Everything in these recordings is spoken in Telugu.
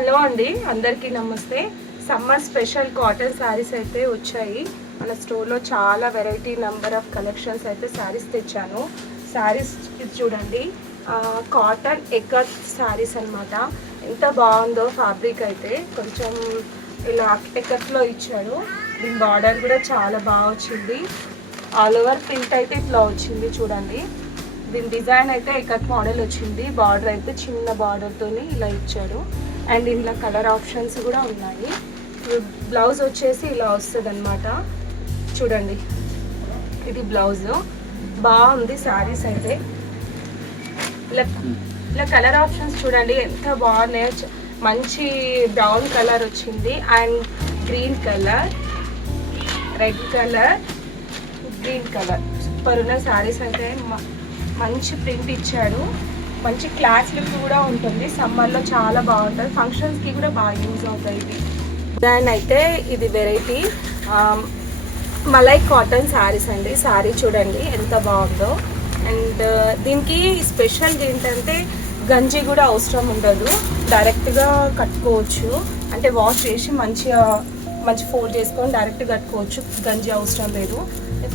హలో అండి, అందరికీ నమస్తే. సమ్మర్ స్పెషల్ కాటన్ శారీస్ అయితే వచ్చాయి మన స్టోర్లో. చాలా వెరైటీ నెంబర్ ఆఫ్ కలెక్షన్స్ అయితే శారీస్ తెచ్చాను. శారీస్ చూడండి, కాటన్ ఎకత్ శారీస్ అనమాట. ఎంత బాగుందో ఫ్యాబ్రిక్ అయితే. కొంచెం ఇలా ఎకత్లో ఇచ్చాడు. దీని బార్డర్ కూడా చాలా బాగా వచ్చింది. ఆల్ ఓవర్ ప్రింట్ అయితే ఇట్లా వచ్చింది చూడండి. దీని డిజైన్ అయితే ఎకత్ మోడల్ వచ్చింది. బార్డర్ అయితే చిన్న బార్డర్తో ఇలా ఇచ్చాడు. అండ్ ఇందులో కలర్ ఆప్షన్స్ కూడా ఉన్నాయి. బ్లౌజ్ వచ్చేసి ఇలా వస్తుంది అనమాట. చూడండి, ఇది బ్లౌజ్. బాగుంది శారీస్ అయితే. ఇలా కలర్ ఆప్షన్స్ చూడండి ఎంత బాగున్నాయో. మంచి బ్రౌన్ కలర్ వచ్చింది and green colour, red colour, green colour. Super ఉన్న శారీస్ అయితే. మంచి ప్రింట్ ఇచ్చాడు. మంచి క్లాస్ లుక్ కూడా ఉంటుంది. సమ్మర్లో చాలా బాగుంటుంది. ఫంక్షన్స్కి కూడా బాగా యూజ్ అవుతాయి. ఇది డిజైన్ అయితే ఇది వెరైటీ మలై కాటన్ శారీస్ అండి. శారీ చూడండి ఎంత బాగుందో. అండ్ దీనికి స్పెషల్ ఏంటంటే గంజి కూడా అవసరం ఉండదు. డైరెక్ట్గా కట్టుకోవచ్చు. అంటే వాష్ చేసి మంచి ఫోల్డ్ చేసుకొని డైరెక్ట్ కట్టుకోవచ్చు. గంజి అవసరం లేదు.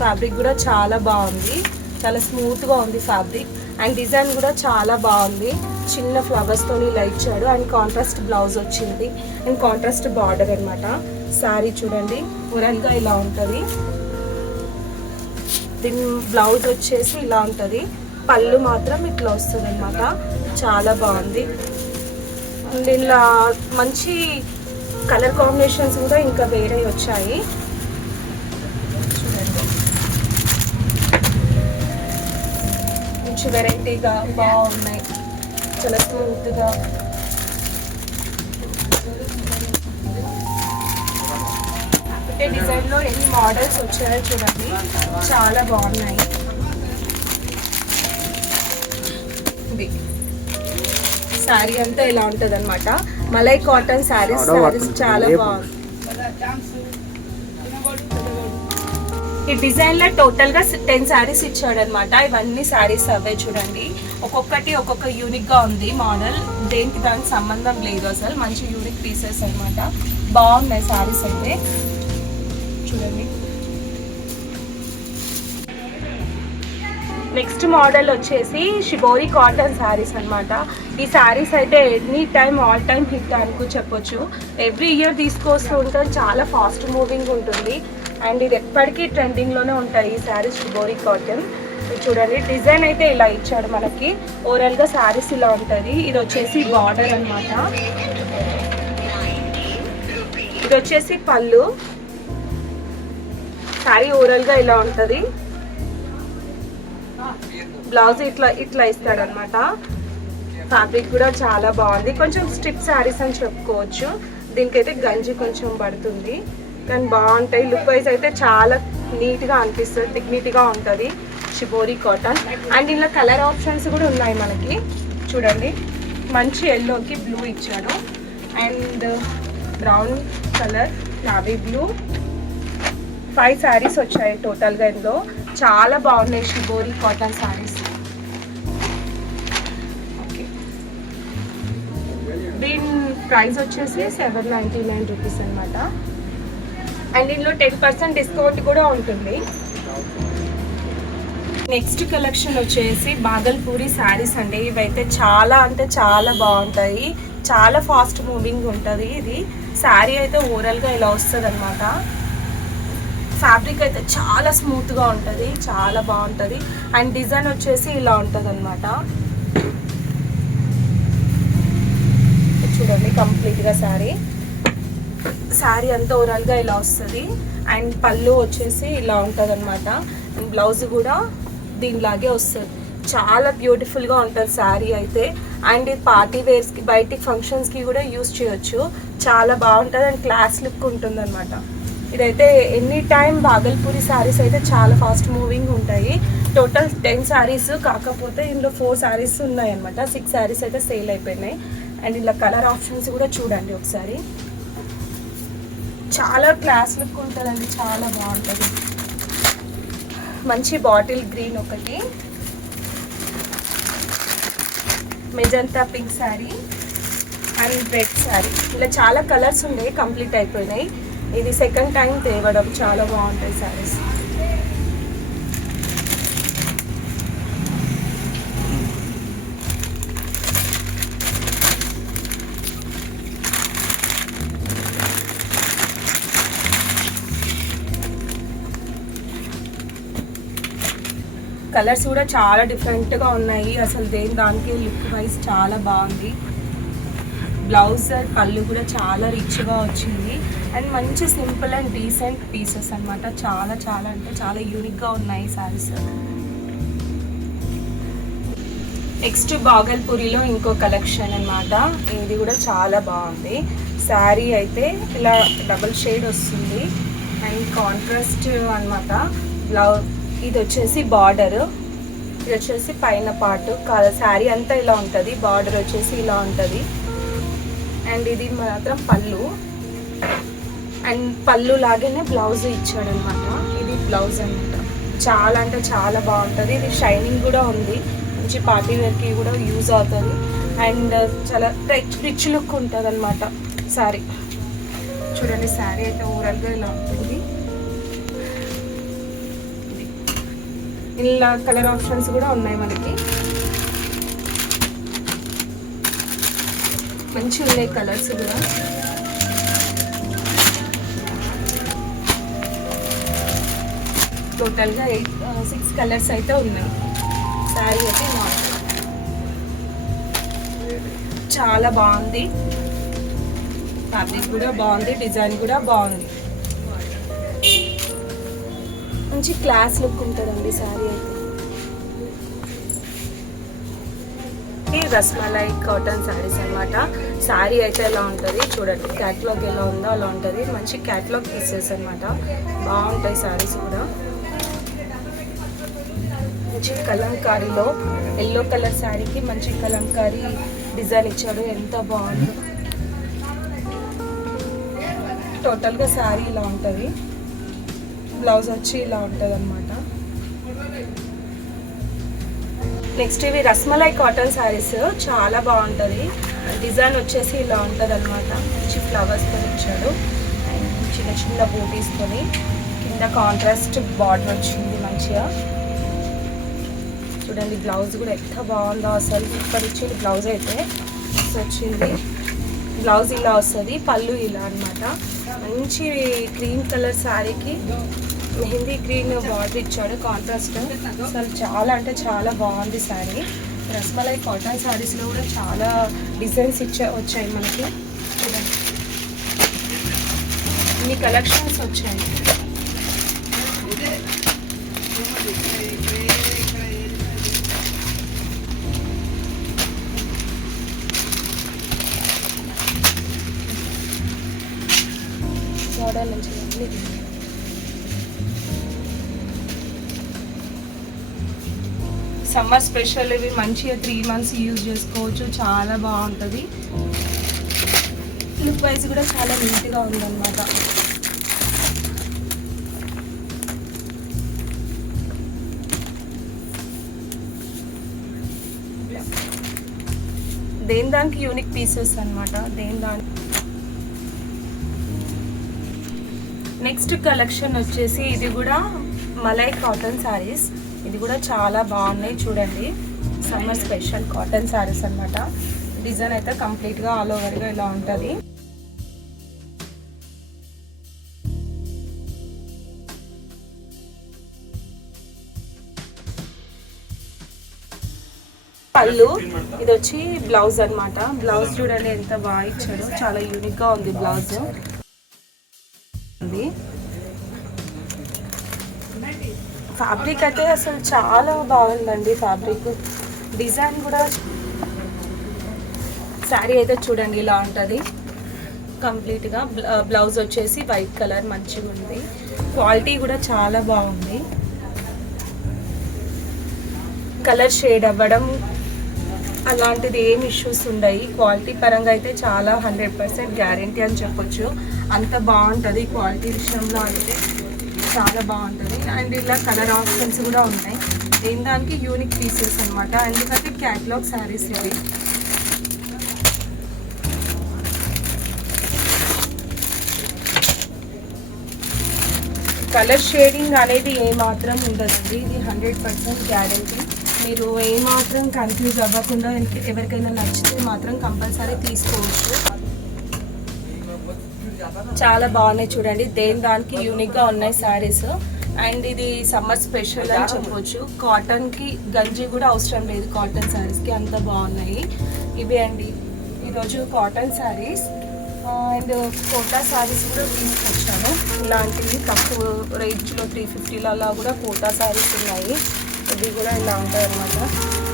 ఫ్యాబ్రిక్ కూడా చాలా బాగుంది. చాలా స్మూత్గా ఉంది ఫ్యాబ్రిక్. అండ్ డిజైన్ కూడా చాలా బాగుంది. చిన్న ఫ్లవర్స్తో ఇలా ఇచ్చాడు. అండ్ కాంట్రాస్ట్ బ్లౌజ్ వచ్చింది అండ్ కాంట్రాస్ట్ బార్డర్ అనమాట. శారీ చూడండి ఓవరాల్గా ఇలా ఉంటుంది. దీని బ్లౌజ్ వచ్చేసి ఇలా ఉంటుంది. పళ్ళు మాత్రం ఇట్లా వస్తుంది అనమాట. చాలా బాగుంది. దీనిలో మంచి కలర్ కాంబినేషన్స్ కూడా ఇంకా వేరే వచ్చాయి. మంచి వెరైటీగా బాగున్నాయి. చాలా స్మూత్గా. ఒకటే డిజైన్లో ఎన్ని మోడల్స్ వచ్చాయో చూడండి. చాలా బాగున్నాయి. ఇది శారీ అంతా ఇలా ఉంటుంది అనమాట. మలై కాటన్ శారీస్ చాలా బాగుంది. ఈ డిజైన్లో టోటల్గా 10 శారీస్ ఇచ్చాడు అనమాట. ఇవన్నీ శారీస్ అవే చూడండి. ఒక్కొక్కటి ఒక్కొక్క యూనిక్గా ఉంది మోడల్. దేనికి దానికి సంబంధం లేదు అసలు. మంచి యూనిక్ పీసెస్ అనమాట. బాగున్నాయి శారీస్ అయితే. చూడండి, నెక్స్ట్ మోడల్ వచ్చేసి షిబోరి కాటన్ శారీస్ అనమాట. ఈ శారీస్ అయితే any time all time hit అనుకో చెప్పొచ్చు. ఎవ్రీ ఇయర్ తీసుకొస్తూ ఉంటాం. చాలా ఫాస్ట్ మూవింగ్ ఉంటుంది. అండ్ ఇది ఎప్పటికీ ట్రెండింగ్లోనే ఉంటాయి ఈ శారీస్. షిబోరి కాటన్ చూడండి. డిజైన్ అయితే ఇలా ఇచ్చాడు మనకి. ఓవరాల్గా శారీస్ ఇలా ఉంటుంది. ఇది వచ్చేసి బార్డర్ అనమాట. ఇది వచ్చేసి పళ్ళు. శారీ ఓవరాల్గా ఇలా ఉంటుంది. బ్లౌజ్ ఇట్లా ఇస్తాడనమాట. ఫ్యాబ్రిక్ కూడా చాలా బాగుంది. కొంచెం స్ట్రిప్ శారీస్ అని చెప్పుకోవచ్చు. దీనికైతే గంజి కొంచెం పడుతుంది కానీ బాగుంటాయి. లుక్ వైజ్ అయితే చాలా నీట్గా అనిపిస్తుంది. డిగ్నిటీగా ఉంటుంది షిబోరి కాటన్. అండ్ ఇలా కలర్ ఆప్షన్స్ కూడా ఉన్నాయి మనకి. చూడండి, మంచి ఎల్లోకి బ్లూ ఇచ్చాడు and brown colour, navy blue. 5 saris వచ్చాయి టోటల్గా ఇందులో. చాలా బాగున్నాయి షిబోరి కాటన్ శారీస్. దీని ప్రైస్ వచ్చేసి 799 రూపీస్ అనమాట. అండ్ ఇందులో 10% డిస్కౌంట్ కూడా ఉంటుంది. నెక్స్ట్ కలెక్షన్ వచ్చేసి బాగల్పూరి శారీస్ అండి. ఇవైతే చాలా అంటే చాలా బాగుంటాయి. చాలా ఫాస్ట్ మూవింగ్ ఉంటుంది. ఇది శారీ అయితే ఓవరాల్గా ఇలా వస్తుంది అనమాట. ఫ్యాబ్రిక్ అయితే చాలా స్మూత్గా ఉంటుంది. చాలా బాగుంటుంది. అండ్ డిజైన్ వచ్చేసి ఇలా ఉంటుంది అనమాట. చూడండి కంప్లీట్గా శారీ అంతా ఓవరాల్గా ఇలా వస్తుంది. అండ్ పళ్ళు వచ్చేసి ఇలా ఉంటుంది అనమాట. అండ్ బ్లౌజ్ కూడా దీనిలాగే వస్తుంది. చాలా బ్యూటిఫుల్గా ఉంటుంది శారీ అయితే. అండ్ ఇది పార్టీ వేర్స్కి, బయటికి ఫంక్షన్స్కి కూడా యూస్ చేయొచ్చు. చాలా బాగుంటుంది అండ్ క్లాస్ లుక్ ఉంటుంది అనమాట. ఇదైతే ఎనీ టైం బాగల్పూరి శారీస్ అయితే చాలా ఫాస్ట్ మూవింగ్ ఉంటాయి. టోటల్ 10 శారీస్ కాకపోతే ఇందులో 4 శారీస్ ఉన్నాయి అనమాట. 6 శారీస్ అయితే సేల్ అయిపోయినాయి. అండ్ ఇలా కలర్ ఆప్షన్స్ కూడా చూడండి ఒకసారి. చాలా క్లాస్ లుక్ ఉంటుందండి. చాలా బాగుంటుంది. మంచి బాటిల్ గ్రీన్ ఒకటి, magenta pink sari, and red sari. ఇలా చాలా కలర్స్ ఉన్నాయి, కంప్లీట్ అయిపోయినాయి. ఇది సెకండ్ టైం తేవడం. చాలా బాగుంటాయి శారీస్. కలర్స్ కూడా చాలా డిఫరెంట్గా ఉన్నాయి. అసలు దేని దానికి లుక్ వైజ్ చాలా బాగుంది. బ్లౌజ్ పళ్ళు కూడా చాలా రిచ్గా వచ్చింది. అండ్ మంచి సింపుల్ అండ్ డీసెంట్ పీసెస్ అనమాట. చాలా చాలా అంటే చాలా యూనిక్గా ఉన్నాయి శారీస్. నెక్స్ట్ బాగల్పూరిలో ఇంకో కలెక్షన్ అనమాట. ఇది కూడా చాలా బాగుంది. శారీ అయితే ఇలా డబుల్ షేడ్ వస్తుంది అండ్ కాంట్రాస్ట్ అనమాట. బ్లౌజ్ ఇది వచ్చేసి బార్డర్, ఇది వచ్చేసి పైన పార్ట్. శారీ అంతా ఇలా ఉంటుంది, బార్డర్ వచ్చేసి ఇలా ఉంటుంది. అండ్ ఇది మాత్రం పళ్ళు, అండ్ పళ్ళు లాగానే బ్లౌజ్ ఇచ్చాడు అనమాట. ఇది బ్లౌజ్ అనమాట. చాలా అంటే చాలా బాగుంటుంది. ఇది షైనింగ్ కూడా ఉంది, మంచి పార్టీ వేర్కి కూడా యూజ్ అవుతుంది. అండ్ చాలా రిచ్ లుక్ ఉంటుంది అనమాట శారీ. చూడండి, శారీ అయితే ఓవరాల్గా ఇలా ఉంటుంది. ఇలా కలర్ ఆప్షన్స్ కూడా ఉన్నాయి మనకి. మంచి ఉన్నాయి కలర్స్ కూడా. టోటల్గా 6 కలర్స్ అయితే ఉన్నాయి. శారీ అయితే చాలా బాగుంది. ఫ్యాబ్రిక్ కూడా బాగుంది, డిజైన్ కూడా బాగుంది. మంచి క్లాస్ లుక్ ఉంటుందండి శారీ అయితే. రస్మలై కాటన్ శారీస్ అనమాట. శారీ అయితే ఎలా ఉంటుంది చూడండి, క్యాట్లాగ్ ఎలా ఉందో అలా ఉంటుంది. మంచి క్యాట్లాగ్ పీసెస్ అనమాట. బాగుంటాయి శారీస్ కూడా. మంచి కలంకారీలో ఎల్లో కలర్ శారీకి మంచి కలంకారీ డిజైన్ ఇచ్చాడు. ఎంత బాగుంది. టోటల్గా శారీ ఇలా ఉంటుంది. బ్లౌజ్ వచ్చి ఇలా ఉంటుంది అనమాట. నెక్స్ట్ ఇవి రస్మలై కాటన్ శారీస్. చాలా బాగుంటుంది. డిజైన్ వచ్చేసి ఇలా ఉంటుంది అనమాట. మంచి ఫ్లవర్స్తో ఇచ్చాడు అండ్ చిన్న చిన్న బూటీస్తో. కింద కాంట్రాస్ట్ బార్డర్ వచ్చింది మంచిగా. చూడండి, బ్లౌజ్ కూడా ఎంత బాగుందో అసలు. సూపర్ ఇచ్చింది బ్లౌజ్ అయితే. వచ్చింది బ్లౌజ్ ఇలా వస్తుంది, పళ్ళు ఇలా అనమాట. మంచి క్రీమ్ కలర్ శారీకి మెహందీ గ్రీన్ బార్డర్ ఇచ్చాడు, కాంట్రాస్ట్. అసలు చాలా అంటే చాలా బాగుంది శారీ. రస్మలై కాటన్ శారీస్లో కూడా చాలా డిజైన్స్ వచ్చాయి మనకి. చూడండి, ఇన్ని కలెక్షన్స్ వచ్చాయి. మోడల్ నుంచి సమ్మర్ స్పెషల్. ఇవి మంచిగా 3 months యూజ్ చేసుకోవచ్చు. చాలా బాగుంటుంది. లుక్ వైజ్ కూడా చాలా నీట్గా ఉందన్నమాట. దేని దానికి యూనిక్ పీసెస్ అనమాట. దేని దానికి. నెక్స్ట్ కలెక్షన్ వచ్చేసి ఇది కూడా మలై కాటన్ శారీస్. ఇది కూడా చాలా బాగున్నాయి. చూడండి, సమ్మర్ స్పెషల్ కాటన్ శారీస్ అనమాట. డిజైన్ అయితే కంప్లీట్గా ఆల్ ఓవర్గా ఇలా ఉంటుంది. పళ్ళు ఇది వచ్చి బ్లౌజ్ అనమాట. బ్లౌజ్ చూడండి ఎంత బాగా ఇచ్చాడు. చాలా యూనిక్గా ఉంది బ్లౌజ్. ఫ్యాబ్రిక్ అయితే అసలు చాలా బాగుందండి. ఫ్యాబ్రిక్ డిజైన్ కూడా. శారీ అయితే చూడండి ఇలా ఉంటుంది కంప్లీట్గా. బ్లౌజ్ వచ్చేసి వైట్ కలర్ మంచిగా ఉంది. క్వాలిటీ కూడా చాలా బాగుంది. కలర్ షేడ్ అవ్వడం అలాంటిది ఏం ఇష్యూస్ ఉండవు. క్వాలిటీ పరంగా అయితే చాలా 100% గ్యారంటీ అని చెప్పొచ్చు. అంత బాగుంటుంది క్వాలిటీ విషయంలో అయితే. చాలా బాగుంటుంది. అండ్ ఇలా కలర్ ఆప్షన్స్ కూడా ఉన్నాయి. దేని దానికి యూనిక్ పీసెస్ అనమాట. ఎందుకంటే క్యాటలాగ్ శారీస్ ఇవి. కలర్ షేడింగ్ అనేది ఏమాత్రం ఉండదండి. ఇది 100% గ్యారంటీ. మీరు ఏమాత్రం కన్ఫ్యూజ్ అవ్వకుండా ఎవరికైనా నచ్చితే మాత్రం కంపల్సరీ తీసుకోవచ్చు. చాలా బాగున్నాయి చూడండి, దేని దానికి యూనిక్గా ఉన్నాయి శారీస్. అండ్ ఇది సమ్మర్ స్పెషల్ అని చెప్పొచ్చు. కాటన్కి గంజి కూడా అవసరం లేదు కాటన్ శారీస్కి, అంత బాగున్నాయి. ఇవే అండి ఈరోజు కాటన్ శారీస్. అండ్ కోటా శారీస్ కూడా తీసుకొచ్చాను. ఇలాంటివి తక్కువ రేంజ్లో 350లో అలా కూడా కోటా శారీస్ ఉన్నాయి. ఇవి కూడా ఇలా ఉంటాయి అన్నమాట.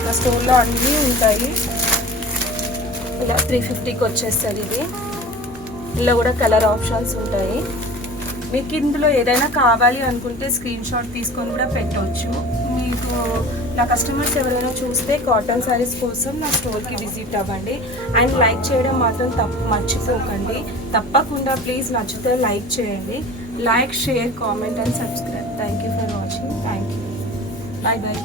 నా స్టోర్లో అన్నీ ఉంటాయి. ఇలా 350కి వచ్చేస్తుంది. ఇది ఇలా కూడా కలర్ ఆప్షన్స్ ఉంటాయి. మీకు ఇందులో ఏదైనా కావాలి అనుకుంటే స్క్రీన్ షాట్ తీసుకొని కూడా పెట్టవచ్చు. మీకు నా కస్టమర్స్ ఎవరైనా చూస్తే కాటన్ శారీస్ కోసం నా స్టోర్కి విజిట్ అవ్వండి. అండ్ లైక్ చేయడం మాత్రం మర్చిపోకండి. తప్పకుండా ప్లీజ్ నచ్చితే లైక్ చేయండి. Like, share, comment and subscribe. Thank you for watching. Thank you. Bye bye.